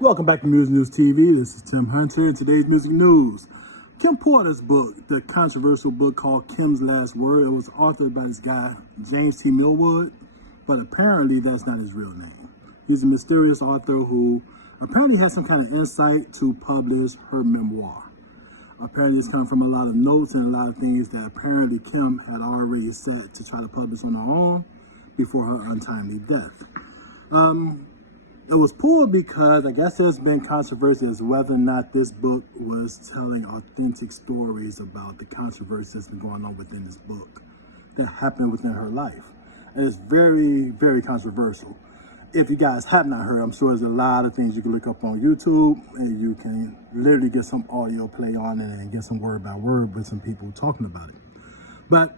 Welcome back to Music News TV. This is Tim Hunter and today's music news. Kim Porter's book, the controversial book called Kim's Last Word, it was authored by this guy, James T. Millwood, but apparently that's not his real name. He's a mysterious author who apparently has some kind of insight to publish her memoir. Apparently it's come from a lot of notes and a lot of things that apparently Kim had already set to try to publish on her own before her untimely death. It was pulled because I guess there's been controversy as whether or not this book was telling authentic stories about the controversy that's been going on within this book that happened within her life. And it's very, very controversial. If you guys have not heard, I'm sure there's a lot of things you can look up on YouTube and you can literally get some audio play on it and get some word by word with some people talking about it. But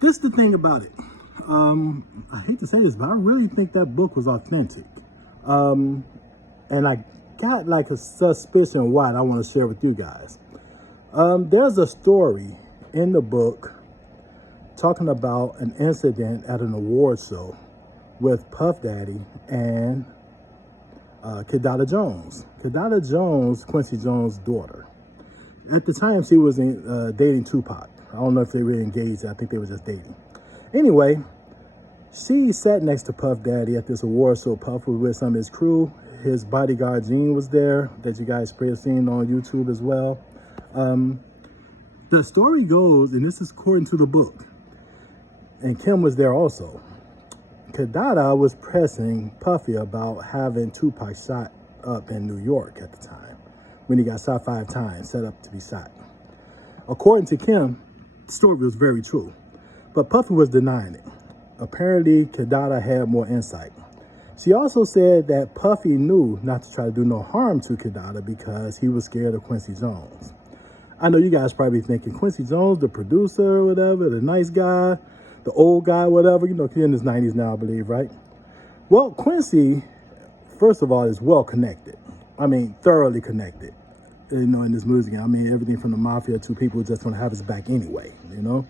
this is the thing about it. I hate to say this, but I really think that book was authentic. And I got like a suspicion why I want to share with you guys. There's a story in the book talking about an incident at an award show with Puff Daddy and Kidada Jones. Kidada Jones, Quincy Jones' daughter. At the time, she was dating Tupac. I don't know if they were engaged. I think they were just dating. Anyway, she sat next to Puff Daddy at this award show. Puff was with some of his crew. His bodyguard, Gene, was there, that you guys probably have seen on YouTube as well. The story goes, and this is according to the book, and Kim was there also. Kidada was pressing Puffy about having Tupac shot up in New York at the time, when he got shot 5 times, set up to be shot. According to Kim, the story was very true, but Puffy was denying it. Apparently, Kidada had more insight. She also said that Puffy knew not to try to do no harm to Kidada because he was scared of Quincy Jones. I know you guys probably thinking, Quincy Jones, the producer or whatever, the nice guy, the old guy, whatever, you know, he's in his 90s now, I believe, right? Well, Quincy, first of all, is well connected. I mean, thoroughly connected, you know, in this music. I mean, everything from the mafia to people just want to have his back anyway, you know?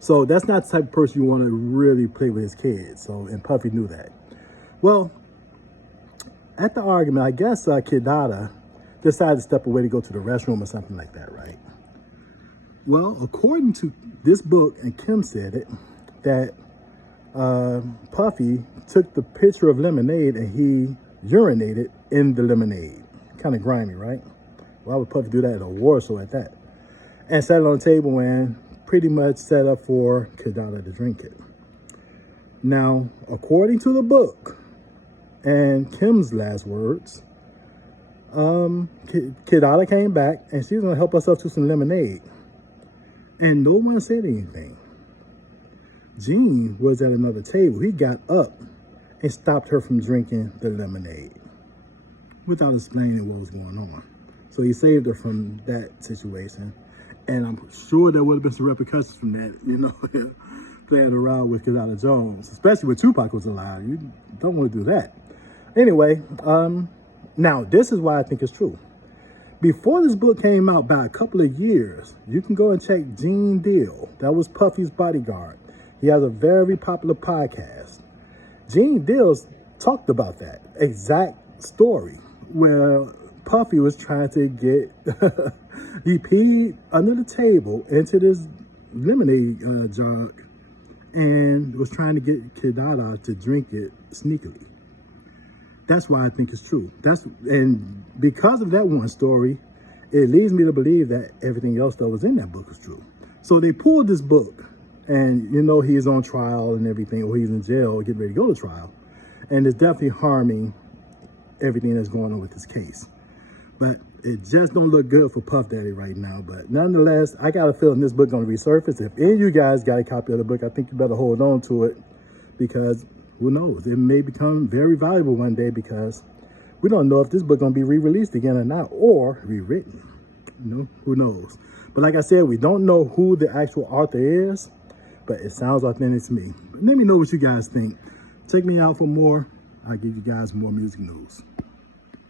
So that's not the type of person you want to really play with his kids. So, and Puffy knew that. Well, at the argument, I guess Kidada decided to step away to go to the restroom or something like that, right? Well, according to this book, and Kim said it, that Puffy took the pitcher of lemonade and he urinated in the lemonade. Kind of grimy, right? Why would Puffy do that at a war show at that? And sat it on the table and pretty much set up for Kidada to drink it. Now, according to the book and Kim's last words, Kidada came back and she's gonna help herself to some lemonade. And no one said anything. Gene was at another table. He got up and stopped her from drinking the lemonade without explaining what was going on. So he saved her from that situation. And I'm sure there would have been some repercussions from that, you know, playing around with Kidada Jones, especially when Tupac was alive. You don't want to do that. Anyway, now this is why I think it's true. Before this book came out by a couple of years, you can go and check Gene Deal. That was Puffy's bodyguard. He has a very popular podcast. Gene Deal talked about that exact story where Puffy was trying to get, he peed under the table into this lemonade jug and was trying to get Kidada to drink it sneakily. That's why I think it's true. And because of that one story, it leads me to believe that everything else that was in that book is true. So they pulled this book and, you know, he's on trial and everything, or he's in jail, getting ready to go to trial. And it's definitely harming everything that's going on with this case. But it just don't look good for Puff Daddy right now. But nonetheless, I got a feeling this book going to resurface. If any of you guys got a copy of the book, I think you better hold on to it because who knows? It may become very valuable one day because we don't know if this book going to be re-released again or not, or rewritten. You know, who knows? But like I said, we don't know who the actual author is, but it sounds authentic to me. But let me know what you guys think. Check me out for more. I'll give you guys more music news.